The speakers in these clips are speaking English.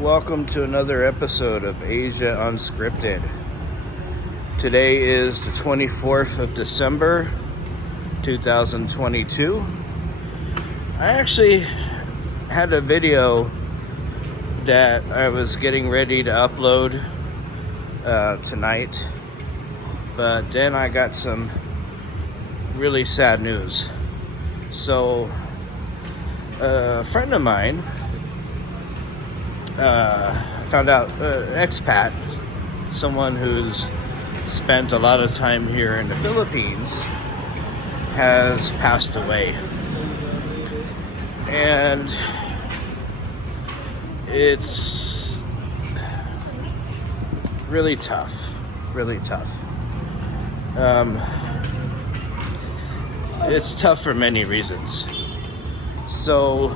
Welcome to another episode of Asia Unscripted. Today is the 24th of December, 2022. I actually had a video that I was getting ready to upload tonight, but then I got some really sad news. So, a friend of mine found out expat, someone who's spent a lot of time here in the Philippines, has passed away. And it's really tough. It's tough for many reasons. So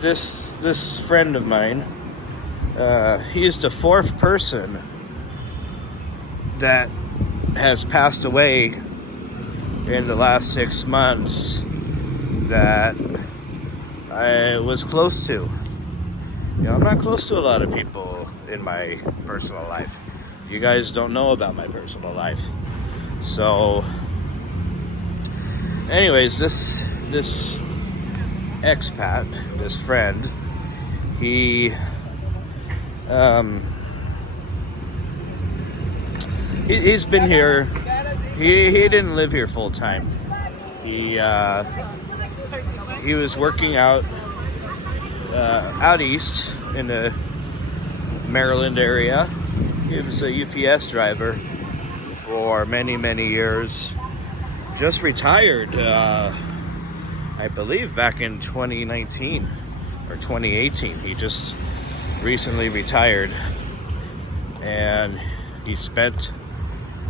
this friend of mine, he's the fourth person that has passed away in the last 6 months that I was close to. You know, I'm not close to a lot of people in my personal life. You guys don't know about my personal life. So, anyways, this expat, this friend, he's been here. He didn't live here full time. He was working out east in the Maryland area. He was a UPS driver for many years. Just retired, I believe back in 2019 or 2018. He just recently retired, and he spent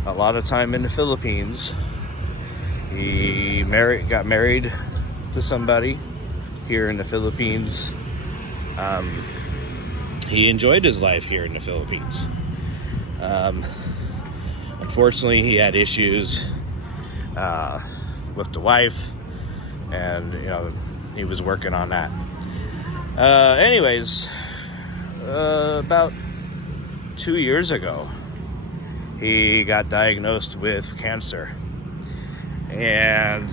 a lot of time in the Philippines. He got married to somebody here in the Philippines. He enjoyed his life here in the Philippines. Unfortunately, he had issues with the wife, and he was working on that. Anyways, about 2 years ago, he got diagnosed with cancer, and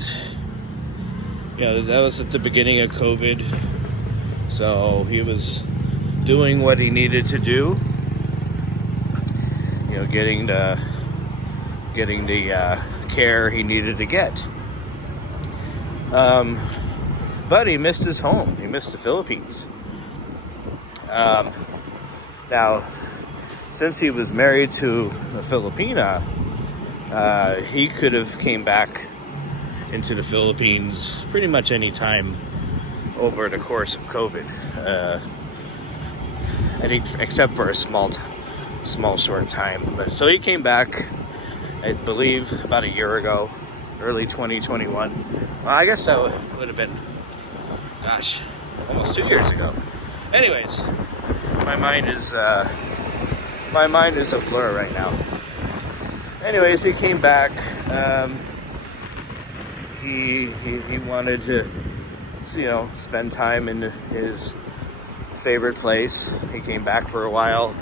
that was at the beginning of COVID. So he was doing what he needed to do, getting the care he needed to get. But he missed his home. He missed the Philippines. Now, since he was married to a Filipina, he could have came back into the Philippines pretty much any time over the course of COVID. I think except for a small short time. But so he came back, I believe, about a year ago, early 2021. Well, I guess that would have been, almost 2 years ago. Anyways, my mind is a blur right now. Anyways, he came back. He wanted to, spend time in his favorite place. He came back for a while,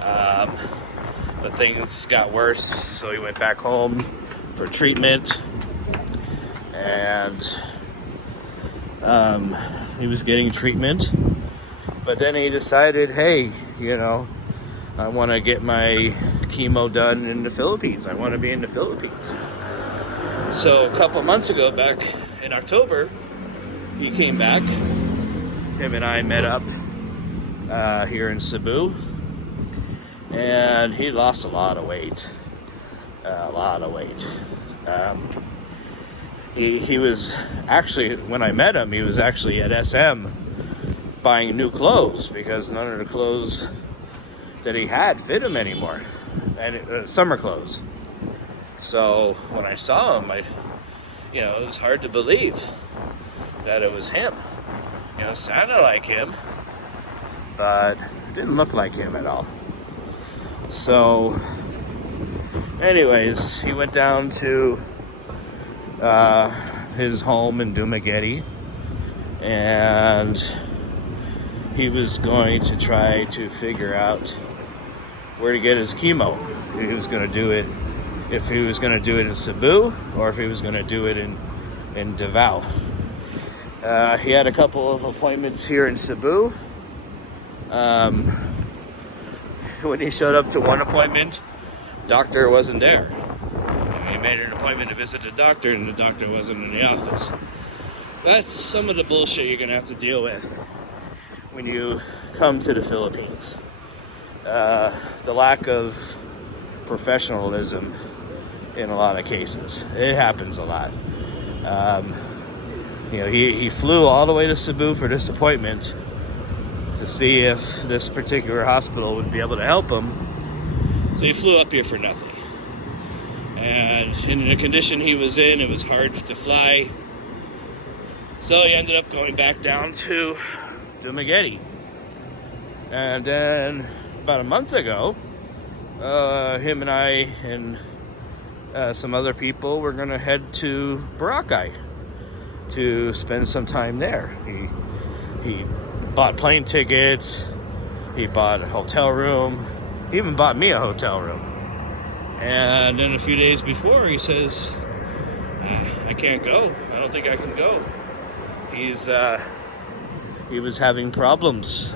but things got worse, so he went back home for treatment, and he was getting treatment, but then he decided, hey, I want to get my chemo done in the Philippines. I want to be in the Philippines. So a couple months ago, back in October, he came back. Him and I met up here in Cebu, and he lost a lot of weight. He was actually, when I met him, he was actually at SM buying new clothes because none of the clothes that he had fit him anymore, and summer clothes. So when I saw him, it was hard to believe that it was him. Sounded like him, but didn't look like him at all. So, anyways, he went down to his home in Dumaguete, and he was going to try to figure out where to get his chemo. He was going to do it, if he was going to do it in Cebu or if he was going to do it in Davao. He had a couple of appointments here in Cebu. When he showed up to one appointment, doctor wasn't there. He made an appointment to visit the doctor, and the doctor wasn't in the office. That's some of the bullshit you're going to have to deal with when you come to the Philippines. The lack of professionalism in a lot of cases. It happens a lot. He flew all the way to Cebu for this appointment to see if this particular hospital would be able to help him. So he flew up here for nothing. And in the condition he was in, it was hard to fly. So he ended up going back down to Dumaguete. And then about a month ago, him and I and some other people were going to head to Boracay to spend some time there. He bought plane tickets, he bought a hotel room, he even bought me a hotel room. And then a few days before, he says, I can't go. I don't think I can go. He was having problems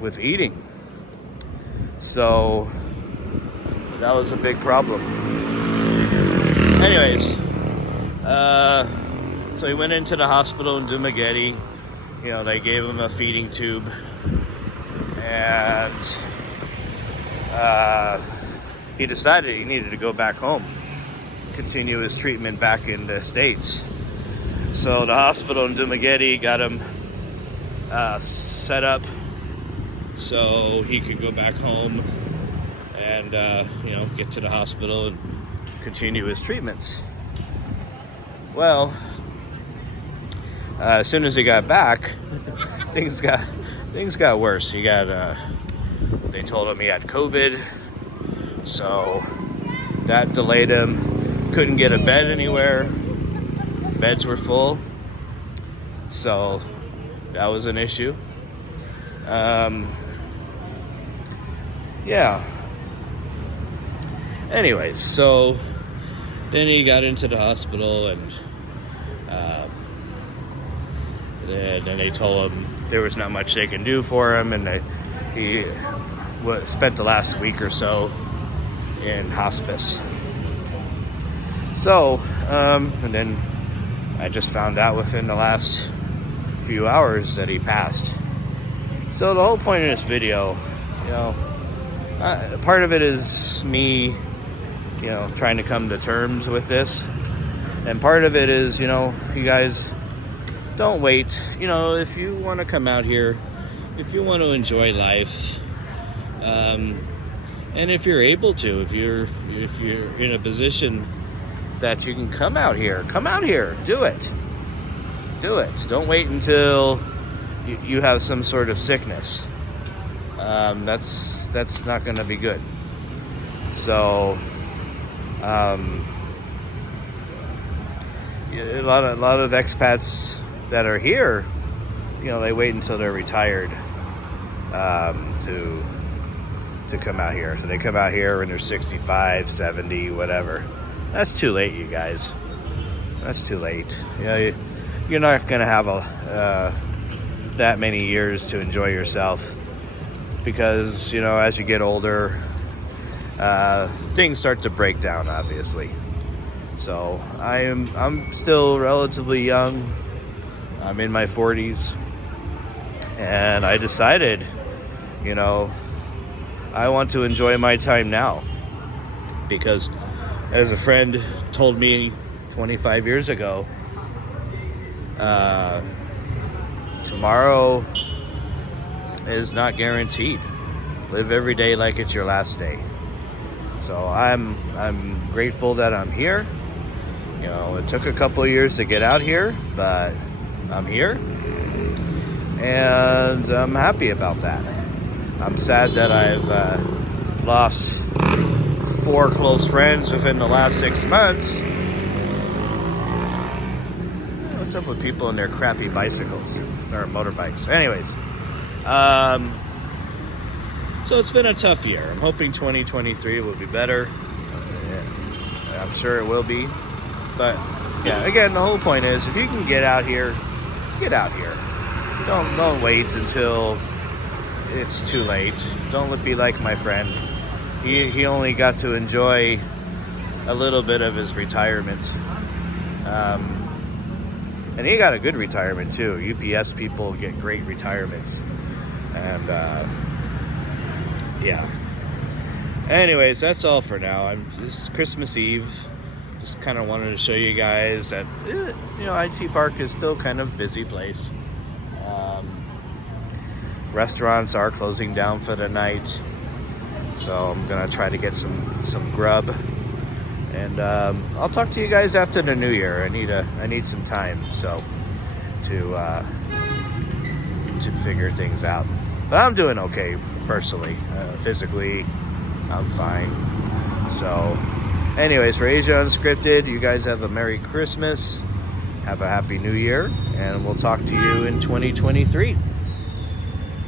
with eating. So that was a big problem. Anyways, so he went into the hospital in Dumaguete. They gave him a feeding tube, and he decided he needed to go back home, continue his treatment back in the States. So the hospital in Dumaguete got him set up so he could go back home and get to the hospital and continue his treatments. Well, as soon as he got back, things got worse. They told him he had COVID, so that delayed him. Couldn't get a bed anywhere. Beds were full, so that was an issue. Anyways, so then he got into the hospital, and then they told him there was not much they can do for him, and he spent the last week or so in hospice. So, and then I just found out within the last few hours that he passed. So the whole point of this video, part of it is me, trying to come to terms with this. And part of it is, you guys don't wait. If you want to come out here, if you want to enjoy life, and if you're able to, if you're in a position that you can come out here, do it. Don't wait until you have some sort of sickness. That's not going to be good. So, a lot of expats that are here, they wait until they're retired to come out here. So they come out here when they're 65, 70, whatever. That's too late, you guys. That's too late. You're not going to have that many years to enjoy yourself, because as you get older, things start to break down, obviously. So I'm still relatively young. I'm in my 40s, and I decided, I want to enjoy my time now, because as a friend told me 25 years ago, tomorrow is not guaranteed. Live every day like it's your last day. So I'm grateful that I'm here. It took a couple of years to get out here, but I'm here, and I'm happy about that. I'm sad that I've lost 4 close friends within the last 6 months. What's up with people in their crappy bicycles or motorbikes? Anyways, So it's been a tough year. I'm hoping 2023 will be better. I'm sure it will be. But yeah, again, the whole point is if you can get out here, get out here. Don't wait until it's too late. Don't be like my friend. He only got to enjoy a little bit of his retirement. And he got a good retirement too. UPS people get great retirements. And yeah. Anyways, that's all for now. It's Christmas Eve. Just kind of wanted to show you guys that IT Park is still kind of a busy place. Restaurants are closing down for the night, so I'm gonna try to get some grub, and I'll talk to you guys after the new year. I need some time to figure things out, but I'm doing okay personally. Physically, I'm fine. So anyways, for Asia Unscripted, you guys have a Merry Christmas, have a Happy New Year, and we'll talk to you in 2023.